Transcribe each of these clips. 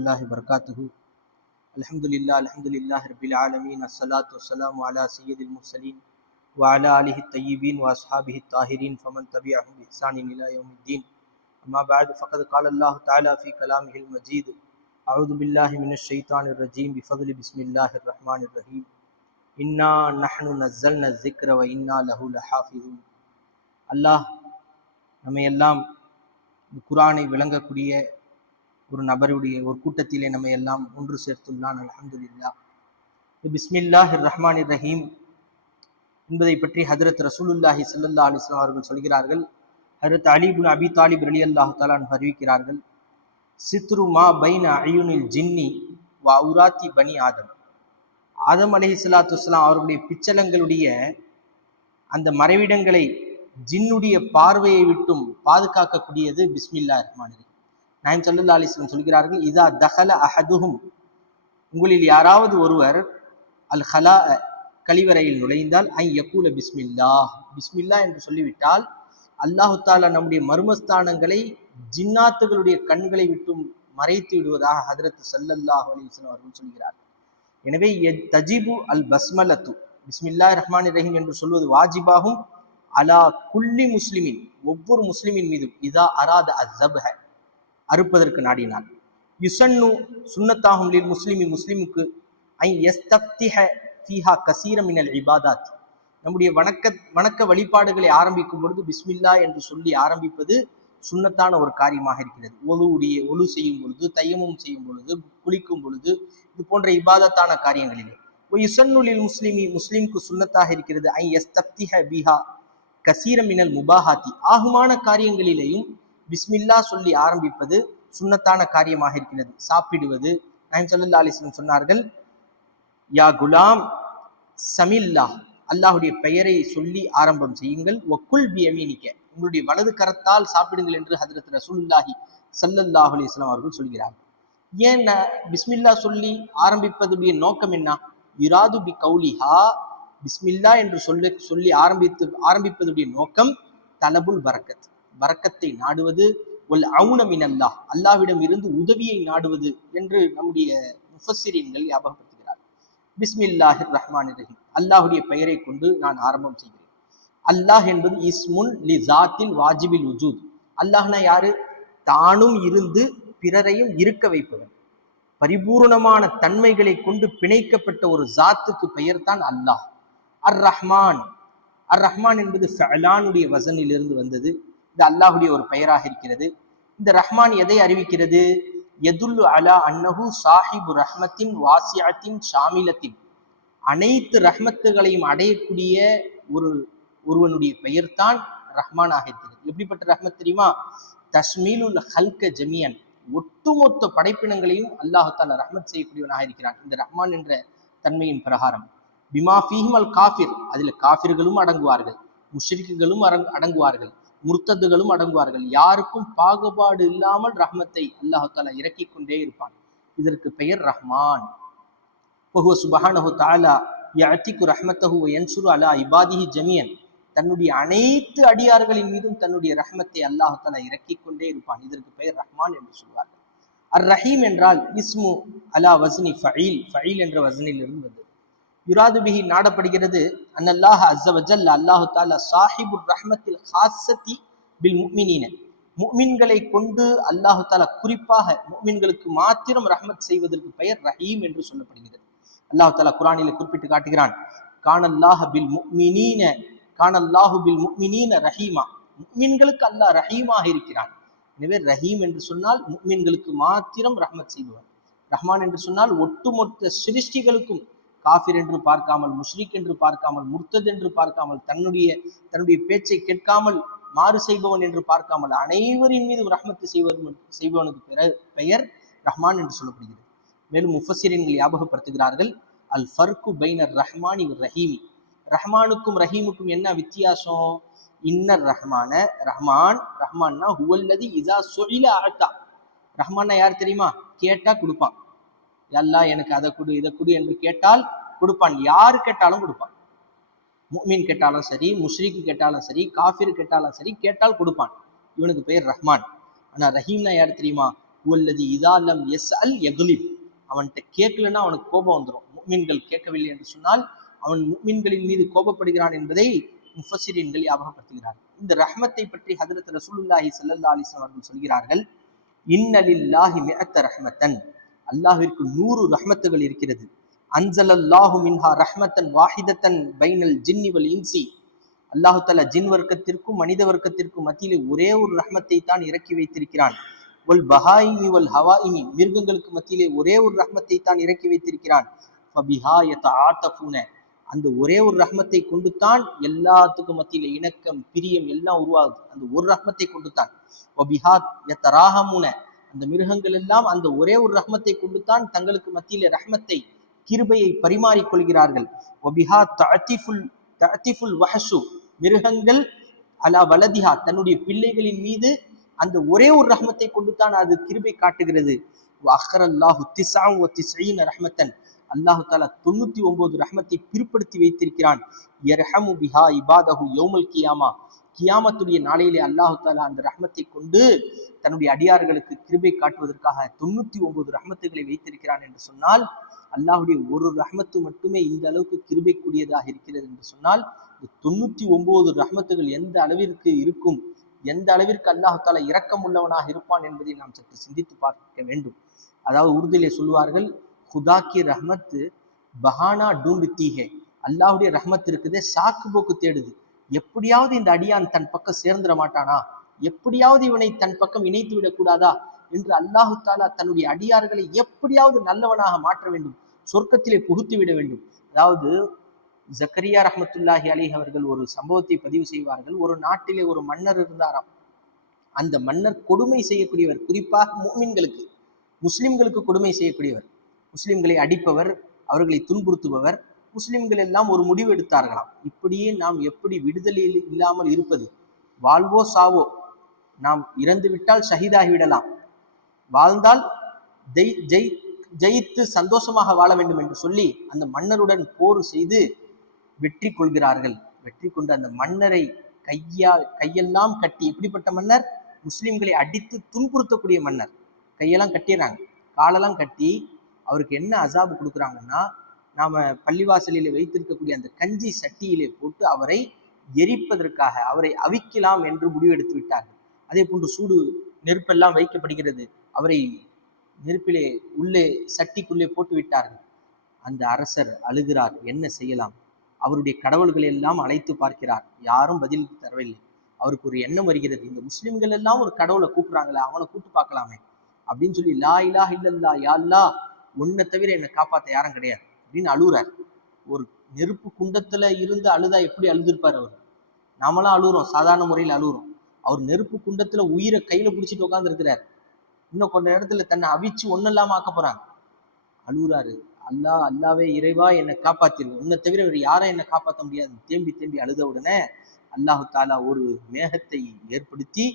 الله وبركاته. الحمد لله رب العالمين. الصلاة والسلام على سيد المرسلين وعلى آله الطيبين وأصحابه الطاهرين فمن تبعهم بإحسان إلى يوم الدين. أما بعد فقد قال الله تعالى في كلامه المجيد: أعوذ بالله من الشيطان الرجيم بفضل بسم الله الرحمن الرحيم. إنا نحن نزلنا الذكر وإنا له لحافظون. அல்லாஹ் நம்ம எல்லாம் குர்ஆனை விளங்கக்கூடிய ஒரு நபருடைய ஒரு கூட்டத்திலே நம்ம எல்லாம் ஒன்று சேர்த்துள்ளான். அல்ஹம்துலில்லாஹ். பிஸ்மில்லாஹிர் ரஹ்மானிர் ரஹீம் என்பதை பற்றி ஹஜ்ரத் ரசூலுல்லாஹி ஸல்லல்லாஹு அலைஹி வஸல்லம் அவர்கள் சொல்கிறார்கள். ஹஜ்ரத் அலி இப்னு அபி தாலிப் ரலியல்லாஹு தஆலா அன்ஹு அறிவிக்கிறார்கள், சித்ரு மா பைன அயுனில் ஜின்னி வ அவுராத்தி பனி ஆதம். ஆதம் அலைஹிஸ்ஸலாத்து வஸ்ஸலாம் அவர்களுடைய பிச்சலங்களுடைய அந்த மறைவிடங்களை ஜின்னுடைய பார்வையை விட்டும் பாதுகாக்கக்கூடியது பிஸ்மில்லாஹிர் ரஹ்மானிர் ரஹீம். நாயகம் ஸல்லல்லாஹு அலைஹி வஸல்லம் சொல்கிறார்கள், இதா தஹல அஹதுஹும், உங்களில் யாராவது ஒருவர் அல் ஹலா கழிவறையில் நுழைந்தால் ஐ யகூல பிஸ்மில்லாஹ், பிஸ்மில்லா என்று சொல்லிவிட்டால் அல்லாஹு தாலா நம்முடைய மர்மஸ்தானங்களை ஜின்னாத்துகளுடைய கண்களை விட்டும் மறைத்து விடுவதாக ஹஜ்ரத் ஸல்லல்லாஹு அலைஹி வஸல்லம் அவர்கள் சொல்கிறார். எனவே தஜிபு அல் பஸ்மலத்து, பிஸ்மில்லாஹிர் ரஹ்மானிர் ரஹீம் என்று சொல்வது வாஜிபாகும். அலா குல்லி முஸ்லிமின், ஒவ்வொரு முஸ்லிமின் மீதும், இதா அராத அஸ்ஸப்ஹ, அறுப்பதற்கு நாடினார். யுசன்னு சுன்னத்தாகும் லில் முஸ்லிமி, முஸ்லிமுக்கு ஐ யஸ்தஃப்திஹ ஃபீஹா கஸீர மினல் இபாதாத், நம்முடைய வணக்க வழிபாடுகளை ஆரம்பிக்கும் பொழுது பிஸ்மில்லா என்று சொல்லி ஆரம்பிப்பது சுன்னத்தான ஒரு காரியமாக இருக்கிறது. ஒழு செய்யும் பொழுது, தையமும் செய்யும் பொழுது, குளிக்கும் பொழுது, இது போன்ற இபாதத்தான காரியங்களிலே. யுசன்னு லில் முஸ்லிமி, முஸ்லிமுக்கு சுன்னத்தாக இருக்கிறது ஐ யஸ்தஃப்திஹ பிஹா கஸீர மினல் முபாஹாத்தி, ஆகுமான காரியங்களிலேயும் பிஸ்மில்லா சொல்லி ஆரம்பிப்பது சுன்னத்தான காரியமாக இருக்கிறது. சாப்பிடுவது, நாயகம் ஸல்லல்லாஹு அலைஹி வஸல்லம் சொன்னார்கள், யா குலாம் சமில்லா, அல்லாஹுடைய பெயரை சொல்லி ஆரம்பம் செய்யுங்கள். வக்குல் பி யமீனிக, உங்களுடைய வலது கரத்தால் சாப்பிடுங்கள் என்று ஹஜ்ரத் ரசூலுல்லாஹி ஸல்லல்லாஹு அலைஹி வஸல்லம் அவர்கள் சொல்கிறார்கள். ஏன் பிஸ்மில்லா சொல்லி ஆரம்பிப்பதுடைய நோக்கம் என்ன? யுராது பி கௌலிஹா, பிஸ்மில்லா என்று சொல்லி ஆரம்பிப்பதுடைய நோக்கம் தலபுல் பரக்கத், பரக்கத்தை நாடுவது, ஒல் அவுன மினல்லாஹ், அல்லாஹ்விடம் இருந்து உதவியை நாடுவது என்று நம்முடைய முஃபஸ்ஸிரீன்கள் ஞாபகப்படுத்துகிறார். பிஸ்மில்லாஹிர் ரஹ்மானிர் ரஹீம், அல்லாஹுடைய பெயரை கொண்டு நான் ஆரம்பம் செய்கிறேன். அல்லாஹ் என்பது இஸ்முன் லி ஜாத்தில் வாஜிபில் உஜூத். அல்லாஹ்னா யாரு? தானும் இருந்து பிறரையும் இருக்க வைப்பவன். பரிபூர்ணமான தன்மைகளை கொண்டு பிணைக்கப்பட்ட ஒரு ஜாத்துக்கு பெயர் தான் அல்லாஹ். அர் ரஹ்மான், அர் ரஹ்மான் என்பது ஃபஅலானுடைய வசனிலிருந்து வந்தது. இது அல்லாஹுடைய ஒரு பெயராக இருக்கிறது. இந்த ரஹ்மான் எதை அறிவிக்கிறது? யதுல்லு அலா அன்னஹு சாஹிபு ரஹ்மத்தின் வாசியத்தின் ஷாமிலத்தின், அனைத்து ரஹ்மத்துகளையும் அடையக்கூடிய ஒருவனுடைய பெயர் தான் ரஹ்மானாக இருக்கிறது. எப்படிப்பட்ட ரஹ்மத் தெரியுமா? தஸ்மீலுல் ஹல்க ஜமியன், ஒட்டுமொத்த படைப்பினங்களையும் அல்லாஹு தஆலா ரஹ்மத் செய்யக்கூடியவனாக இருக்கிறான் இந்த ரஹ்மான் என்ற தன்மையின் பிரகாரம். பிமா ஃபீஹிம் அல் காஃபிர், அதில் காஃபிர்களும் அடங்குவார்கள், முஷ்ரிக்குகளும் அடங்குவார்கள், முர்த்ததுகளும் அடங்குவார்கள். யாருக்கும் பாகுபாடு இல்லாமல் ரஹ்மத்தை அல்லாஹு தஆலா இறக்கி கொண்டே இருப்பான். இதற்கு பெயர் ரஹ்மான். ஃபஹுவ சுப்ஹானஹு தஆலா யஅதிகு ரஹ்மத்தஹு வ யன்சுரு அலா இபாதிஹி ஜமீஅன், தன்னுடைய அனைத்து அடியார்களின் மீதும் தன்னுடைய ரஹ்மத்தை அல்லாஹு தஆலா இறக்கி கொண்டே இருப்பான். இதற்கு பெயர் ரஹ்மான் என்று சொல்வார்கள். அர் ரஹீம் என்றால் இஸ்மு அலா வஸ்னி ஃபஈல், ஃபஈல் என்ற வஸ்னில் இருந்து வந்தது. யுராது பிஹி, நாடப்படுகிறது, அன்னல்லாஹ் அஸ்ஸ வஜல்ல, அல்லாஹு தஆலா சாஹிபுர் ரஹ்மத்தில் ஹாஸத்தி பில் முஃமினீன, முஃமின்களை கொண்டு அல்லாஹு தஆலா குறிப்பாக முஃமின்களுக்கு மாத்திரம் ரஹ்மத் செய்வதற்கு பெயர் ரஹீம் என்று சொல்லப்படுகிறது. அல்லாஹு தஆலா குர்ஆனிலே குறிப்பிட்டு காட்டுகிறான், கானல்லாஹு பில் முஃமினீன, கானல்லாஹு பில் முஃமினீன ரஹீமா, முஃமின்களுக்கு அல்லாஹ் ரஹீமாக இருக்கிறான். எனவே ரஹீம் என்று சொன்னால் முஃமின்களுக்கு மாத்திரம் ரஹ்மத் செய்வார். ரஹ்மான் என்று சொன்னால் ஒட்டுமொத்த சிருஷ்டிகளுக்கும், காஃபிர் என்று பார்க்காமல், முஷ்ரிக் என்று பார்க்காமல், முர்த்தத் என்று பார்க்காமல், தன்னுடைய பேச்சை கேட்காமல் மாறு செய்பவன் என்று பார்க்காமல், அனைவரின் மீதும் ரஹ்மத்து செய்பவனுக்கு பெயர் ரஹ்மான் என்று சொல்லப்படுகிறது. மேலும் முஃபஸ்ஸிரீன்கள் ஞாபகப்படுத்துகிறார்கள், அல் ஃபர்கு பைனர் ரஹ்மானி ரஹீமி, ரஹ்மானுக்கும் ரஹீமுக்கும் என்ன வித்தியாசம்? இன்னர் ரஹ்மான, ரஹ்மான்னா ஹுவல்லதி இதா சுஇல அஅதா, ரஹ்மான்னா யார் தெரியுமா? கேட்டா கொடுப்பான். அல்லாஹ் எனக்கு அதை கொடு இதை கொடு என்று கேட்டால் கொடுப்பான். யாரு கேட்டாலும் கொடுப்பான். முஃமின் கேட்டாலும் சரி, முஷ்ரிக் கேட்டாலும் சரி, காஃபிர் கேட்டாலும் சரி, கேட்டால் கொடுப்பான். இவனுக்கு பெயர் ரஹ்மான். ஆனா ரஹீம்னா யார் தெரியுமா? உள்ளது இதாலம் எஸ் அல் எகுலிப். அவன்கிட்ட கேட்கலன்னா அவனுக்கு கோபம் வந்துடும். முஃமின்கள் கேட்கவில்லை என்று சொன்னால் அவன் முஃமின்களின் மீது கோபப்படுகிறான் என்பதை முஃபஸ்ஸிரீன்கள் ஞாபகப்படுத்துகிறார்கள். இந்த ரஹ்மத்தை பற்றி ஹஜ்ரத் ரசூலுல்லாஹி ஸல்லல்லாஹு அலைஹி வஸல்லம் அவர்கள் சொல்கிறார்கள், இன்ன லில்லாஹி மிஅத்த ரஹ்மத்தன், அல்லாஹ்விற்கு 100 ரஹ்மத்துகள் இருக்கிறது. அன்ஸலல்லாஹு மின்ஹா ரஹ்மத்தன் வாஹிதத்தன் பைனல் ஜின்னி வல் இன்சி, அல்லாஹு தஆலா ஜின் வர்க்கத்திற்கும் மனித வர்க்கத்திற்கும் மத்தியிலே ஒரே ஒரு ரஹ்மத்தை தான் இறக்கி வைத்திருக்கிறான். வல் பஹாயிமி வல் ஹவாயிமி, மிருகங்களுக்கு மத்தியிலே ஒரே ஒரு ரஹ்மத்தை தான் இறக்கி வைத்திருக்கிறான். ஃபபிஹா யதஆதஃபூன, அந்த ஒரே ஒரு ரஹ்மத்தை கொண்டு தான் எல்லாத்துக்கும் மத்தியில இணக்கம் பிரியம் எல்லாம் உருவாகுது, அந்த ஒரு ரஹ்மத்தை கொண்டு தான். வபிஹா யதராஹமுன, அந்த மிருகங்கள் எல்லாம் அந்த ஒரே ஒரு ரஹ்மத்தை கொண்டு தான் தங்களுக்கு மத்தியில ரஹ்மத்தை கிருபையை பரிமாறிக்கொள்கிறார்கள். வபிஹா தஅதிஃபுல் வஹஷு, மிருகங்கள் அலா வலதிஹா, தன்னுடைய பிள்ளைகளின் மீது அந்த ஒரே ஒரு ரஹ்மத்தை கொண்டு தான் அது கிருபை காட்டுகிறது. வஅഖரல்லாஹு 99 ரஹ்மத்தன், அல்லாஹு தஆலா 99 ரஹ்மத்தை பிற்படுத்தி வைத்திருக்கிறான். யர்ஹமு பிஹா இபாதஹு யௌமல் கியாமா, கியாமத்துடைய நாளையிலே அல்லாஹு தஆலா அந்த ரஹ்மத்தை கொண்டு தன்னுடைய அடியார்களுக்கு கிருபை காட்டுவதற்காக 99 ரஹ்மத்துகளை வைத்திருக்கிறான் என்று சொன்னால், அல்லாஹுடைய ஒரு ரஹ்மத்து மட்டுமே இந்த அளவுக்கு கிருபைக்குரியதாக இருக்கிறது என்று சொன்னால், 99 ரஹ்மத்துகள் எந்த அளவிற்கு இருக்கும், எந்த அளவிற்கு அல்லாஹு தஆலா இரக்கம் உள்ளவனாக இருப்பான் என்பதை நாம் சற்று சிந்தித்து பார்க்க வேண்டும். அதாவது உருதிலே சொல்வார்கள், खुदा की रहमत बहाना ढूंढती है, அல்லாஹ்வுடைய ரஹ்மத் இருக்குதே சாக்கு போக்கு தேடுது. எப்படியாவது இந்த அடியான் தன் பக்கம் சேர்ந்துட மாட்டானா, எப்படியாவது இவனை தன் பக்கம் இணைத்து விடக்கூடாதா என்று அல்லாஹு தாலா தன்னுடைய அடியார்களை எப்படியாவது நல்லவனாக மாற்ற வேண்டும், சொர்க்கத்திலே புகுத்தி விட வேண்டும். அதாவது ஜக்கரியா ரஹ்மத்துல்லாஹி அலைஹி அவர்கள் ஒரு சம்பவத்தை பதிவு செய்வார்கள். ஒரு நாட்டிலே ஒரு மன்னர் இருந்தாராம். அந்த மன்னர் கொடுமை செய்யக்கூடியவர், குறிப்பாக முஃமின்களுக்கு, முஸ்லிம்களுக்கு கொடுமை செய்யக்கூடியவர், முஸ்லிம்களை அடிப்பவர், அவர்களை துன்புறுத்துபவர். முஸ்லிம்கள் எல்லாம் ஒரு முடிவு எடுத்தார்களாம், இப்படியே நாம் எப்படி விடுதலையில் இல்லாமல் இருப்பது, வாழ்வோ சாவோ, நாம் இறந்து விட்டால் ஷஹீதாகி விடலாம், வாழ்ந்தால் ஜெயித்து சந்தோஷமாக வாழ வேண்டும் என்று சொல்லி அந்த மன்னருடன் போர் செய்து வெற்றி கொள்கிறார்கள். வெற்றி கொண்டு அந்த மன்னரை கையெல்லாம் கட்டி, எப்படிப்பட்ட மன்னர், முஸ்லிம்களை அடித்து துன்புறுத்தக்கூடிய மன்னர், கையெல்லாம் கட்டிடுறாங்க, காலெல்லாம் கட்டி அவருக்கு என்ன அசாபு கொடுக்குறாங்கன்னா, நாம பள்ளிவாசலிலே வைத்திருக்கக்கூடிய அந்த கஞ்சி சட்டியிலே போட்டு அவரை எரிப்பதற்காக அவரை அவிக்கலாம் என்று முடிவெடுத்து விட்டார்கள். அதே போன்று சூடு நெருப்பெல்லாம் வைக்கப்படுகிறது, அவரை நெருப்பிலே உள்ளே சட்டிக்குள்ளே போட்டு விட்டார்கள். அந்த அரசர் அழுகிறார், என்ன செய்யலாம், அவருடைய கடவுள்களை எல்லாம் அழைத்து பார்க்கிறார், யாரும் பதில் தரவில்லை. அவருக்கு ஒரு எண்ணம் வருகிறது, இந்த முஸ்லிம்கள் எல்லாம் ஒரு கடவுளை கூப்பிடுறாங்களே, அவனை கூப்பிட்டு பார்க்கலாமே அப்படின்னு சொல்லி, லா இலாஹ இல்லல்லாஹ் யா அல்லாஹ், உன்னை தவிர என்னை காப்பாற்ற யாரும் கிடையாது அப்படின்னு அழுகுறார். ஒரு நெருப்பு குண்டத்துல இருந்து அழுதா எப்படி அழுதுருப்பார் அவர், நாமெல்லாம் அழுகுறோம், சாதாரண முறையில் அழுகுறோம். அவர் நெருப்பு குண்டத்துல உயிரை கையில பிடிச்சிட்டு உட்கார்ந்து இருக்கிறார். இன்னும் கொஞ்ச இடத்துல தன்னை அவிச்சு ஒன்னும் இல்லாம ஆக்க போறாங்க. அழுகுறாரு, அல்லாஹ், அல்லாவே இறைவா என்னை காப்பாத்திரு, உன்னை தவிர வேறு யாரும் என்னை காப்பாற்ற முடியாது. தேம்பி தேம்பி அழுத உடனே அல்லாஹு தாலா ஒரு மேகத்தை ஏற்படுத்தி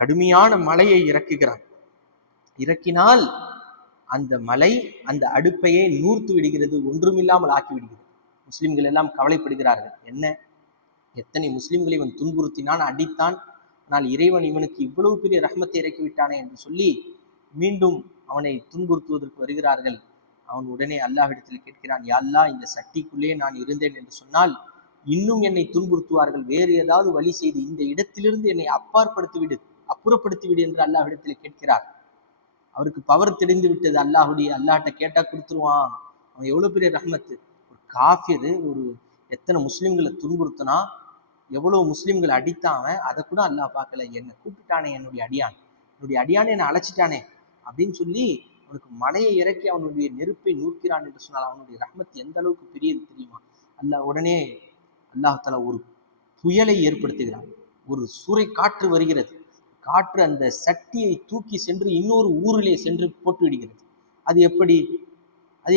கடுமையான மழையை இறக்குகிறான். இறக்கினால் அந்த மலை அந்த அடுப்பையே நூர்த்து விடுகிறது, ஒன்றுமில்லாமல் ஆக்கி விடுகிறது. முஸ்லிம்கள் எல்லாம் கவலைப்படுகிறார்கள், என்ன எத்தனை முஸ்லிம்களை இவன் துன்புறுத்தினான், அடித்தான், ஆனால் இறைவன் இவனுக்கு இவ்வளவு பெரிய ரஹ்மத்தை இறக்கிவிட்டானே என்று சொல்லி மீண்டும் அவனை துன்புறுத்துவதற்கு வருகிறார்கள். அவன் உடனே அல்லாஹ்விடத்தில் கேட்கிறான், யா அல்லாஹ், இந்த சட்டிக்குள்ளே நான் இருந்தேன் என்று சொன்னால் இன்னும் என்னை துன்புறுத்துவார்கள், வேறு ஏதாவது வழி செய்து இந்த இடத்திலிருந்து என்னை அப்புறப்படுத்தி விடு என்று அல்லாஹ்விடத்தில் கேட்கிறார். அவருக்கு பவர் தெரிந்து விட்டது, அல்லாஹ்ட்ட கேட்டா கொடுத்துருவான், அவன் எவ்வளவு பெரிய ரஹ்மத்து. ஒரு காஃபிர் ஒரு எத்தனை முஸ்லிம்களை துன்புறுத்தினா, எவ்வளவு முஸ்லிம்களை அடித்தாம, அதை கூட அல்லாஹ் பார்க்கல, என்னை கூப்பிட்டானே, என்னுடைய அடியானே என்னை அழைச்சிட்டானே அப்படின்னு சொல்லி அவனுக்கு மலையை இறக்கி அவனுடைய நெருப்பை நூற்கிறான் என்று சொன்னால் அவனுடைய ரஹ்மத் எந்த அளவுக்கு பெரியது தெரியுமா. உடனே அல்லாஹ் தஆலா ஒரு புயலை ஏற்படுத்துகிறான். ஒரு சூறை காற்று வருகிறது, காற்று அந்த சட்டியை தூக்கி சென்று இன்னொரு ஊரிலே சென்று போட்டு விடுகிறது. அது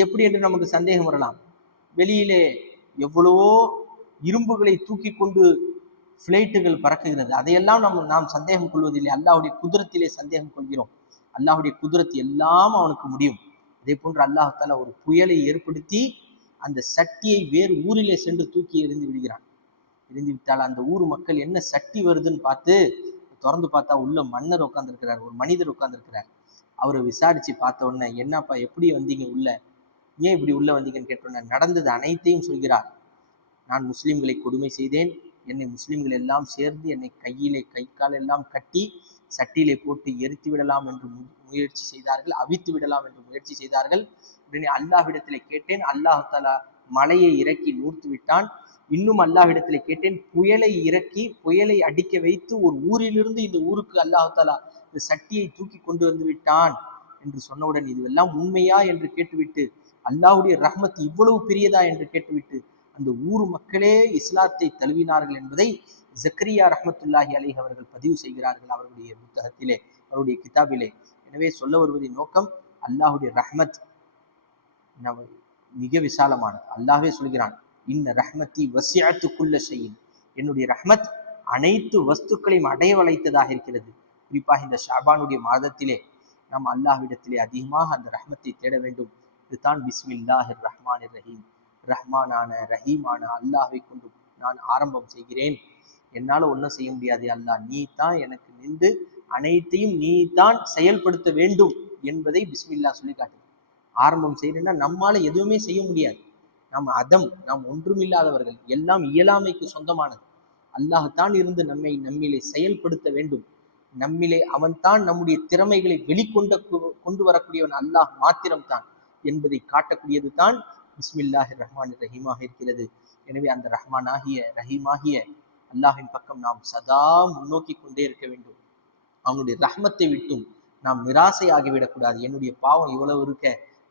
எப்படி என்று நமக்கு சந்தேகம் வரலாம். வெளியிலே எவ்வளவோ இரும்புகளை தூக்கி கொண்டு பிளைட்டுகள் பறக்குகிறது, அதையெல்லாம் நாம் சந்தேகம் கொள்வதில்லை, அல்லாஹ்வுடைய குதிரத்திலே சந்தேகம் கொள்கிறோம். அல்லாஹ்வுடைய குதிரத்து எல்லாம் அவனுக்கு முடியும். அதே போன்று அல்லாஹ் தஆலா ஒரு புயலை ஏற்படுத்தி அந்த சட்டியை வேறு ஊரிலே சென்று தூக்கி எறிந்து விடுகிறான். எறிந்து விட்டால் அந்த ஊர் மக்கள் என்ன சட்டி வருதுன்னு பார்த்து திறந்து பார்த்தா உள்ள மன்னர் உட்கார்ந்துருக்கிறார், ஒரு மனிதர் உட்கார்ந்துருக்கிறார். அவரை விசாரிச்சு பார்த்த உடனே, என்னப்பா எப்படி வந்தீங்க உள்ள, ஏன் இப்படி உள்ள வந்தீங்கன்னு கேட்டோன்னே நடந்தது அனைத்தையும் சொல்கிறார். நான் முஸ்லிம்களை கொடுமை செய்தேன், என்னை முஸ்லிம்கள் எல்லாம் சேர்ந்து என்னை கையிலே கை கால் எல்லாம் கட்டி சட்டியிலே போட்டு எரித்து விடலாம் என்று முயற்சி செய்தார்கள், அவித்து விடலாம் என்று முயற்சி செய்தார்கள். உடனே அல்லாஹ்விடத்திலே கேட்டேன், அல்லாஹ் தஆலா மலையை இறக்கி நூர்த்து விட்டான். இன்னும் அல்லாஹ்விடத்திலே கேட்டேன், புயலை இறக்கி புயலை அடிக்க வைத்து ஒரு ஊரிலிருந்து இந்த ஊருக்கு அல்லாஹ் தஆலா இந்த சட்டியை தூக்கி கொண்டு வந்து விட்டான் என்று சொன்னவுடன், இதுவெல்லாம் உண்மையா என்று கேட்டுவிட்டு, அல்லாஹ்வுடைய ரஹ்மத் இவ்வளவு பெரியதா என்று கேட்டுவிட்டு அந்த ஊர் மக்களே இஸ்லாத்தை தழுவினார்கள் என்பதை ஜக்கரியா ரஹ்மத்துல்லாஹி அலைஹி அவர்கள் பதிவு செய்கிறார்கள் அவருடைய புத்தகத்திலே, அவருடைய கிதாபிலே. எனவே சொல்ல வருவதின் நோக்கம், அல்லாஹ்வுடைய ரஹ்மத் மிக விசாலமானது. அல்லாஹ்வே சொல்கிறான், இன்ன ரஹ்மத்தி வசிஅத்து குல்ல ஷைஇன், என்னுடைய ரஹ்மத் அனைத்து வஸ்துக்களையும் அடைய வளைத்ததாக இருக்கிறது. குறிப்பாக இந்த ஷாபானுடைய மாதத்திலே நாம் அல்லாஹ்விடத்திலே அதிகமாக அந்த ரஹ்மத்தை தேட வேண்டும். இதுதான் பிஸ்மில்லாஹிர் ரஹ்மானிர் ரஹீம். ரஹ்மானான ரஹீமான அல்லாஹ்வை கொண்டு நான் ஆரம்பம் செய்கிறேன். என்னால் ஒன்றும் செய்ய முடியாது அல்லாஹ், நீ தான் எனக்கு நின்று அனைத்தையும் நீ தான் செயல்படுத்த வேண்டும் என்பதை பிஸ்மில்லா சொல்லி காட்டு. ஆரம்பம் செய்யணும்னா நம்மால எதுவுமே செய்ய முடியாது. நாம் ஒன்றுமில்லாதவர்கள், எல்லாம் இயலாமைக்கு சொந்தமானது. அல்லாஹ் இருந்து நம்மிலே செயல்படுத்த வேண்டும். நம்மிலே அவன் தான் நம்முடைய திறமைகளை கொண்டு வரக்கூடியவன் அல்லாஹ் மாத்திரம்தான் என்பதை காட்டக்கூடியது தான் பிஸ்மில்லாஹிர் ரஹ்மானிர் ரஹீமாக இருக்கிறது. எனவே அந்த ரஹ்மானாகிய ரஹீமாகிய அல்லாஹின் பக்கம் நாம் சதா முன்னோக்கி கொண்டே இருக்க வேண்டும். அவனுடைய ரஹ்மத்தை விட்டும் நாம் நிராசை ஆகிவிடக்கூடாது. என்னுடைய பாவம் இவ்வளவு இருக்க,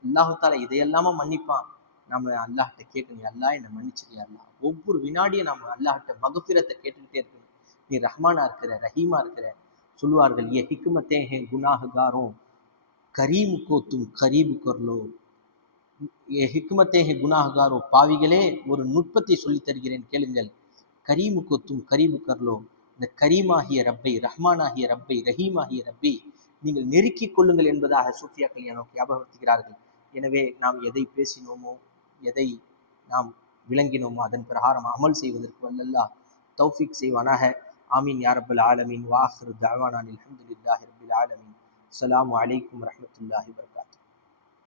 அல்லாஹு தாலா இதையெல்லாம மன்னிப்பான். நம்ம அல்லாஹ்கிட்ட கேட்கணும், அல்லாஹ் என்னை மன்னிச்சிருயா அல்லாஹ். ஒவ்வொரு வினாடியும் நம்ம அல்லாஹ்கிட்ட மகஃபிரத்தை கேட்டுக்கிட்டே இருக்கணும். நீ ரஹ்மானா இருக்கிற, ரஹீமா இருக்கிற. சொல்லுவார்கள், ஏ ஹிக்மத்தே ஹே குனாஹ்காரோं கரீம் கோ தும் கரீப் கர் லோ. ஏ ஹிக்மத்தே ஹே குனாஹ்காரோं, பாவிகளே ஒரு நுட்பத்தை சொல்லித் தருகிறேன் கேளுங்கள். கரீமுக்கு தும் கரீபு கர்லோ, இந்த கரீமாகிய ரப்பை, ரஹ்மானாகிய ரப்பை, ரஹீமாகிய ரப்பை நீங்கள் நெருக்கிக் கொள்ளுங்கள் என்பதாக சூஃபியாக்கள் எனக்கு ஞாபகப்படுத்துகிறார்கள். எனவே நாம் எதை பேசினோமோ, எதை நாம் விளங்கினோமோ அதன் பிரகாரம் அமல் செய்வதற்கு வல்லல்லாஹ் தௌஃபீக் செய்வானாக. ஆமீன் யா ரப்பல் ஆலமீன். வாஹிரு தஅவானா அல்ஹம்துலில்லாஹி ரப்பில் ஆலமீன். அஸ்ஸலாமு அலைக்கும் வரஹ்மத்துல்லாஹி வபரகாத்துஹு.